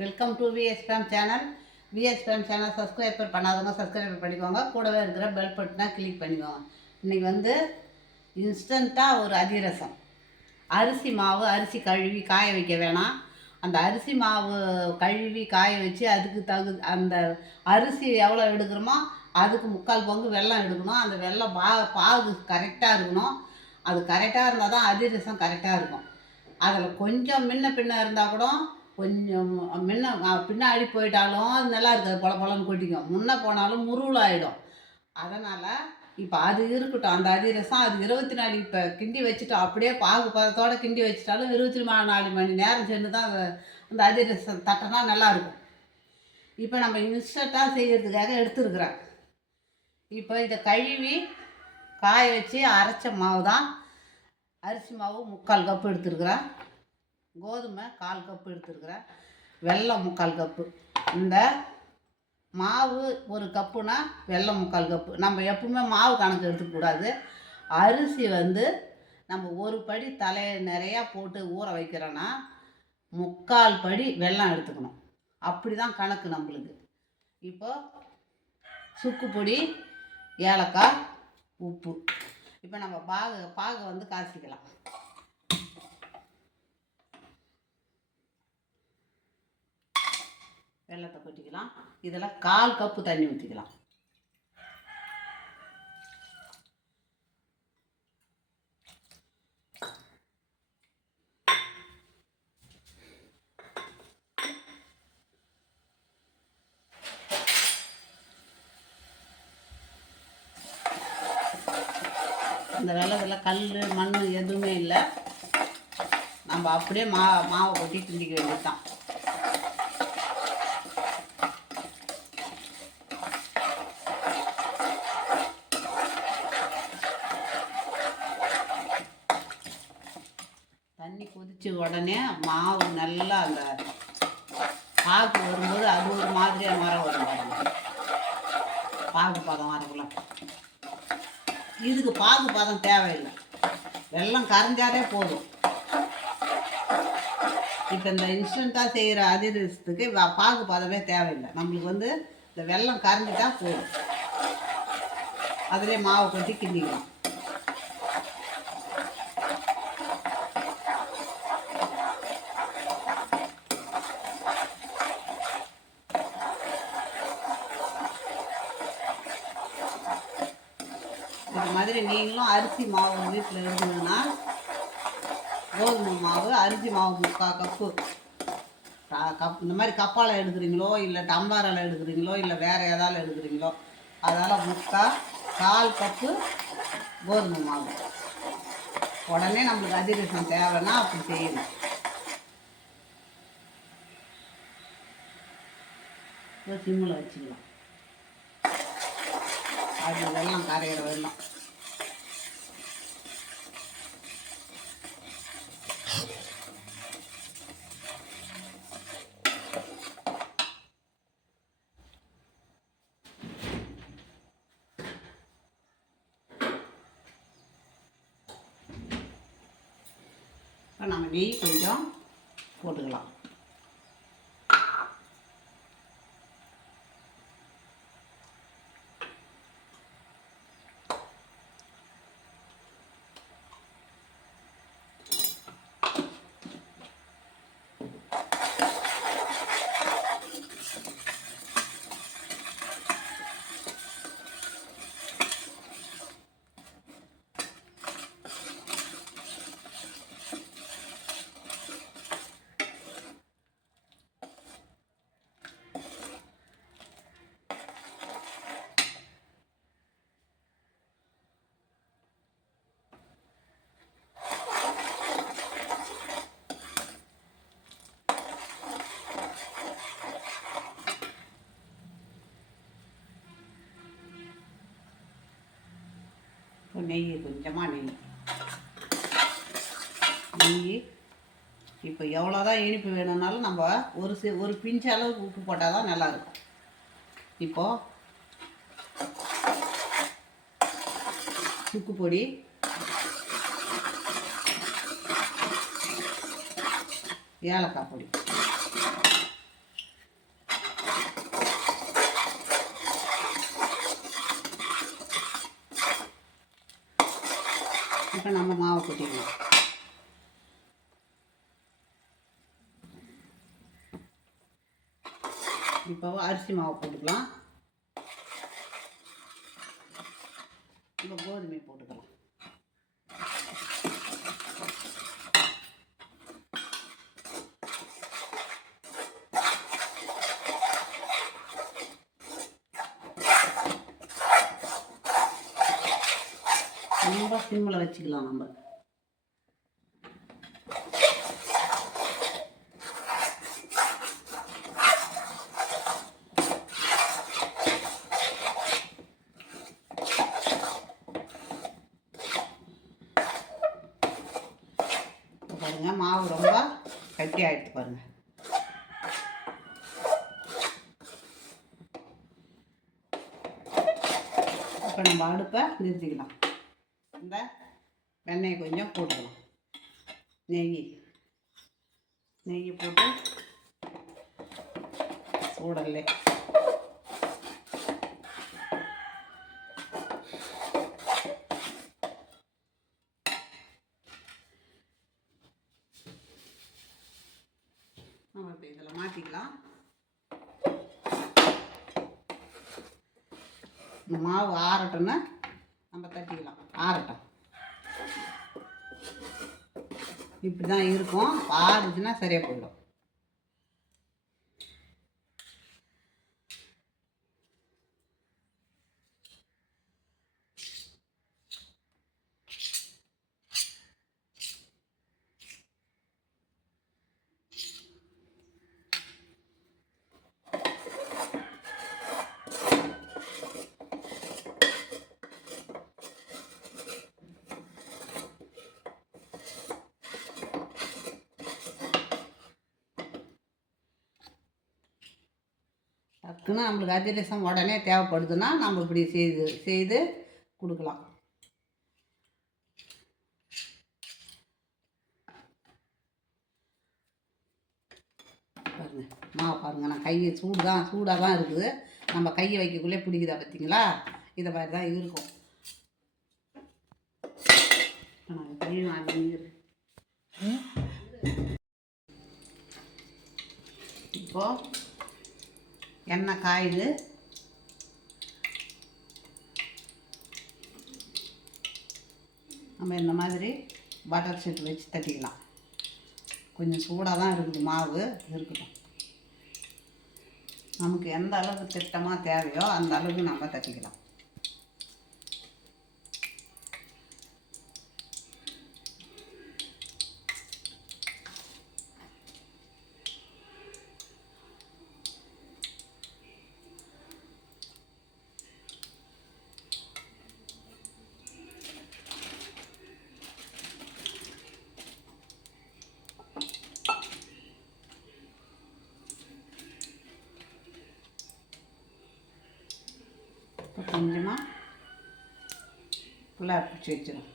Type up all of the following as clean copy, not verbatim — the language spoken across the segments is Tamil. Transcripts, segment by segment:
Welcome to VSPM channel. VSPM channel subscriber பண்ணாதவங்க சப்ஸ்கிரைபர் பண்ணிக்கோங்க. கூடவே இருக்கிற பெல் பட்டனை கிளிக் பண்ணிக்கோங்க. இன்றைக்கி வந்து இன்ஸ்டண்ட்டாக ஒரு அதிரசம். அரிசி மாவு அரிசி கழுவி காய வைக்க வேணாம். அந்த அரிசி மாவு கழுவி காய வச்சு அதுக்கு அந்த அரிசி எவ்வளோ எடுக்கிறோமோ அதுக்கு 3/4 பங்கு வெல்லம் எடுக்கணும். அந்த வெல்லம் பாகு கரெக்டாக இருக்கணும். அது கரெக்டாக இருந்தால் தான் அதிரசம் கரெக்டாக இருக்கும். அதில் கொஞ்சம் முன்ன பின்ன இருந்தால் கூட கொஞ்சம் பின்னாடி போயிட்டாலும் அது நல்லா இருக்காது, பொல பொலன்னு கொட்டிக்கும். முன்னே போனாலும் முருளாயிடும். அதனால் இப்போ அது இருக்கட்டும். அந்த அதிரசம் அது 24 இப்போ கிண்டி வச்சுட்டோம். அப்படியே பாகு பதத்தோடு கிண்டி வச்சுட்டாலும் 24 மணி நேரம் சென்று தான் அந்த அதிரசம் தட்டினா நல்லாயிருக்கும். இப்போ நம்ம இன்ஸ்டண்ட்டாக செய்கிறதுக்காக எடுத்துருக்குறேன். இப்போ இதை கழுவி காய வச்சு அரைச்ச மாவு தான். அரிசி மாவு 3/4 கப்பு எடுத்துருக்குறேன். கோதுமை 1/4 கப்பு எடுத்துருக்குறேன். வெல்லம் 3/4 கப்பு. இந்த மாவு 1 கப்புனா வெல்லம் 3/4 கப்பு. நம்ம எப்பவுமே மாவு கணக்கு எடுத்துக்கூடாது. அரிசி வந்து நம்ம ஒரு படி தலையை நிறையா போட்டு ஊற வைக்கிறோன்னா 3/4 படி வெல்லம் எடுத்துக்கணும். அப்படி தான் கணக்கு நம்மளுக்கு. இப்போ சுக்கு பொடி, ஏலக்காய், உப்பு. இப்போ நம்ம பாகை வந்து காய்ச்சிக்கலாம். வெல்லத்தை கொட்டிக்கலாம். இதில் 1/4 கப்பு தண்ணி ஊற்றிக்கலாம். இந்த வெல்லத்தில் கல் மண் எதுவுமே இல்லை. நம்ம அப்படியே மாவை கொட்டி கிண்டிக்க வேண்டியதுதான். தண்ணி கொதிச்ச உடனே மாவு நல்லா அந்த பாகு வரும்போது அது ஒரு மாதிரியாக மரம் வரும் பாருங்க. பாகு பதம் வரலாம். இதுக்கு பாகு பதம் தேவையில்லை, வெல்லம் கரைஞ்சாலே போதும். இப்போ இந்த இன்ஸ்டண்ட்டாக செய்கிற அதிரசத்துக்கு பாகு பதமே தேவையில்லை. நம்மளுக்கு வந்து இந்த வெல்லம் கரைஞ்சிட்டா போதும். அதிலே மாவை கொட்டி கிண்டிக்கலாம். இது மாதிரி நீங்களும் அரிசி மாவு வீட்டில் இருந்ததுன்னா கோதுமை மாவு அரிசி மாவு 3/4 கப்பு இந்த மாதிரி கப்பால் எடுக்கிறீங்களோ இல்லை டம்ளாரால் எடுக்கிறீங்களோ இல்லை வேறு ஏதாவது எடுக்கிறீங்களோ அதால் 1/4 கப்பு கோதுமை மாவு. உடனே நம்மளுக்கு அதிரசம் தேவைன்னா அப்படி செய்யணும். சிம்மில் வச்சுக்கலாம். அது வெல்லம் கரையிற வெல்லம். இப்போ நம்ம நெய் கொஞ்சம் போட்டுக்கலாம். நெய் கொஞ்சமாக நெய் இப்போ எவ்வளோதான் இனிப்பு வேணும்னாலும் நம்ம ஒரு பிஞ்சு அளவுக்கு உப்பு போட்டால் தான் நல்லாயிருக்கும். இப்போது சுக்கு பொடி, ஏலக்காய் பொடி, இப்போ நம்ம மாவை கொட்டிக்கலாம். இப்போ அரிசி மாவு போட்டுக்கலாம். இப்போ கோதுமை போட்டுக்கலாம். ரொம்ப சிம்மில் வச்சுக்கலாம் நம்ம. பாருங்க மாவு ரொம்ப கட்டி ஆகிடுச்சு பாருங்க. இப்போ நம்ம அடுப்பை நிறுத்திக்கலாம். இந்த வெண்ணெயை கொஞ்சம் போட்டுக்கலாம். நெய் போட்டு சூடல்ல நம்ம இப்போ இதில் மாற்றிக்கலாம். இந்த மாவு ஆறட்டும்னா நம்ம தட்டிக்கலாம். ஆறட்டும். இப்படி தான் இருக்கும். ஆறுச்சுன்னா சரியாக போயிடும். டக்குன்னு நம்மளுக்கு அதிரசம் உடனே தேவைப்படுதுன்னா நம்ம இப்படி செய்து கொடுக்கலாம். பாருங்க மாவு பாருங்கள். நான் கையை சூடாக தான் இருக்குது. நம்ம கையை வைக்கக்குள்ளே பிடிக்குதா பார்த்தீங்களா? இதை மாதிரி தான் இருக்கும். இப்போது எண்ணெய் காயுது. நம்ம இந்த மாதிரி பட்டர் ஷீட் வச்சு தட்டிக்கலாம். கொஞ்சம் சூடாக தான் இருக்குது மாவு, இருக்கட்டும். நமக்கு எந்த அளவுக்கு திட்டமாக தேவையோ அந்த அளவுக்கு நம்ம தட்டிக்கலாம். கொஞ்சமாக ஃபுல்லாக பிடிச்சி வச்சிடும்.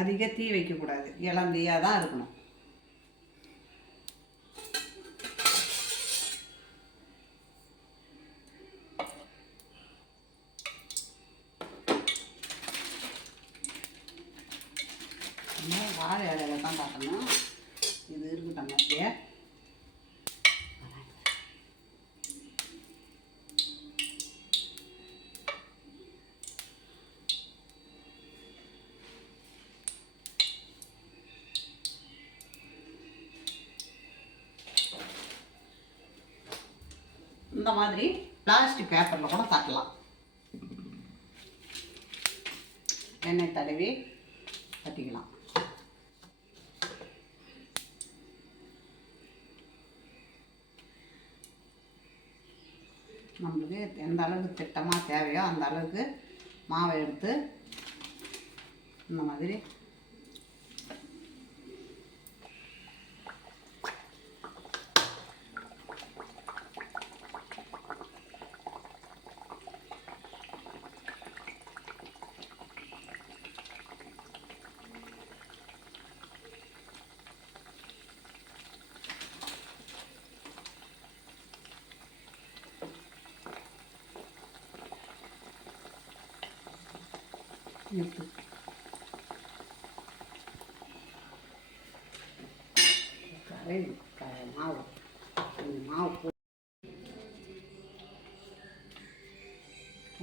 அதிக தீ வைக்கக்கூடாது. இளம் தீயாக தான் இருக்கணும். வாழை இலையில தான் காட்டணும். இது இருக்கட்டும். அப்படியே இந்த மாதிரி பிளாஸ்டிக் பேப்பரில் கூட தட்டலாம். எண்ணெய் தடவி தட்டிக்கலாம். நம்மளுக்கு எந்த அளவுக்கு திட்டமாக தேவையோ அந்த அளவுக்கு மாவை எடுத்து இந்த மாதிரி மாவு மாவு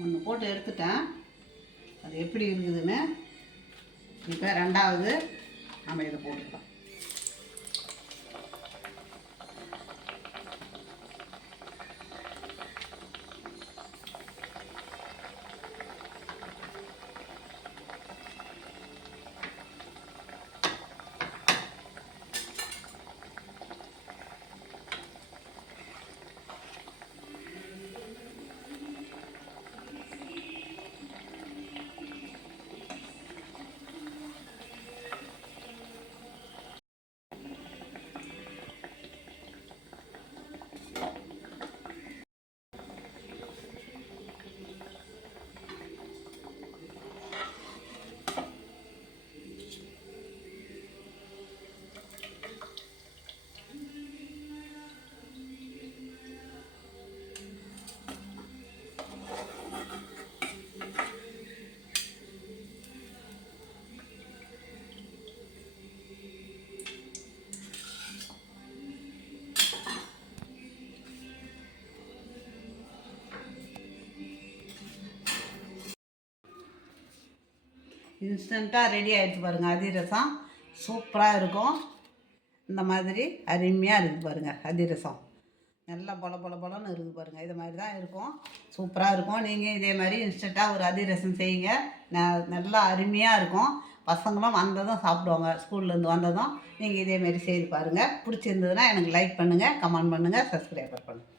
ஒன்று போட்டு எடுத்துட்டேன். அது எப்படி இருக்குதுன்னு இப்போ ரெண்டாவது நம்ம இதை போட்டுக்கலாம். இன்ஸ்டண்ட்டாக ரெடி ஆகிடுச்சு பாருங்கள். அதிரசம் சூப்பராக இருக்கும். இந்த மாதிரி அருமையாக இருக்குது பாருங்கள். அதிரசம் நல்லா பொலன்னு இருக்குது பாருங்கள். இது மாதிரி தான் இருக்கும். சூப்பராக இருக்கும். நீங்கள் இதே மாதிரி இன்ஸ்டண்ட்டாக ஒரு அதிரசம் செய்யுங்க. நல்லா அருமையாக இருக்கும். பசங்களும் வந்ததும் சாப்பிடுவாங்க. ஸ்கூல்லேருந்து வந்ததும் நீங்கள் இதேமாரி செய்து பாருங்கள். பிடிச்சிருந்ததுன்னா எனக்கு லைக் பண்ணுங்கள், கமெண்ட் பண்ணுங்கள், சப்ஸ்கிரைப் பண்ணுங்கள்.